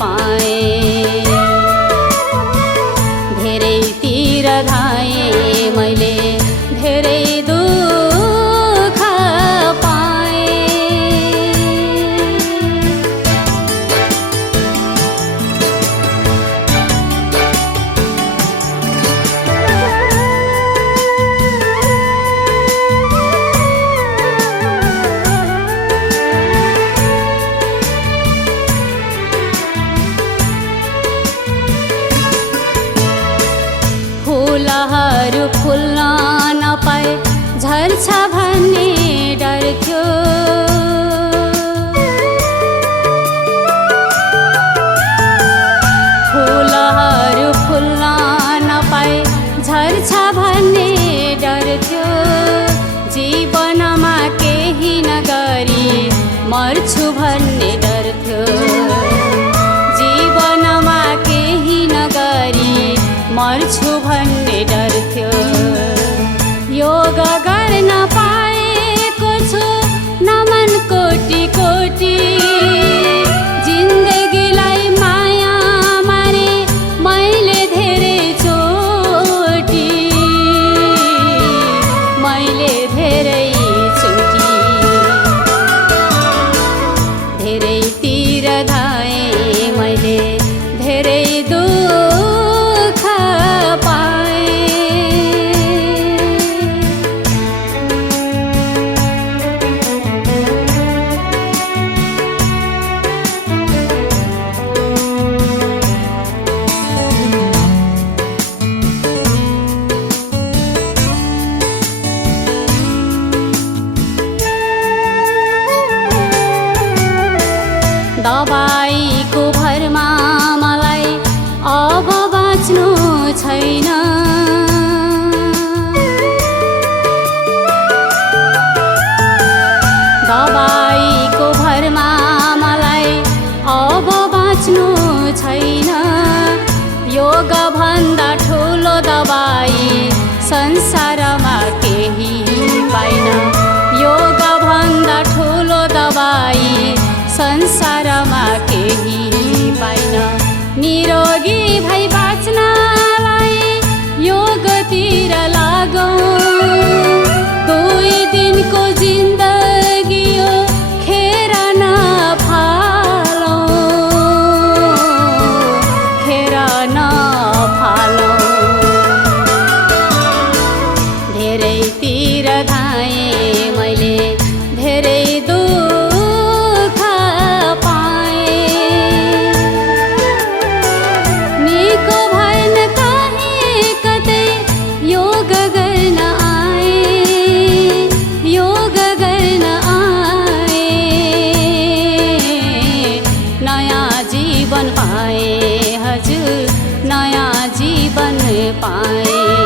पाए। धेरैतिर धाए मैले धेरै दुःख पाए। फुलहरू फुल्न नपाए झर्छ भन्ने डर थियो। फुलहरू फुल्न नपाए झर्छ भन्ने डर थियो। जीवनमा केही नगरी मर्छु भन्ने डर थियो। जीवनमा केही नगरी मर्छु भन्ने डर थियो। योग गर्न पाएको छु नमन कोटी कोटी। जिन्दगीलाई माया मारे मैले धेरै चोटी। मैले धेरै चोटी। धेरैतिर धाए मैले धेरै दुःख पाए। दबाईको भरमा मलाई अब बाँच्नु छैन। दबाईको भरमा मलाई अब बाँच्नु छैन। योग भन्दा ठुलो दबाई संसारमा केही पाइन। योग भन्दा ठुलो दबाई संसारमा केही पाइन। निरोगी भई बाँच्नलाई योगतिर लागौँ। 2 दिनको जिन्दगी यो खेर नफालौँ। खेर नफालौँ। धेरैतिर धाए मैले धेरै दुःख पाए। निको भएन कहीँ कतै योग गर्न आए। योग गर्न आए। नयाँ जीवन पाए हजुर नयाँ जीवन पाए।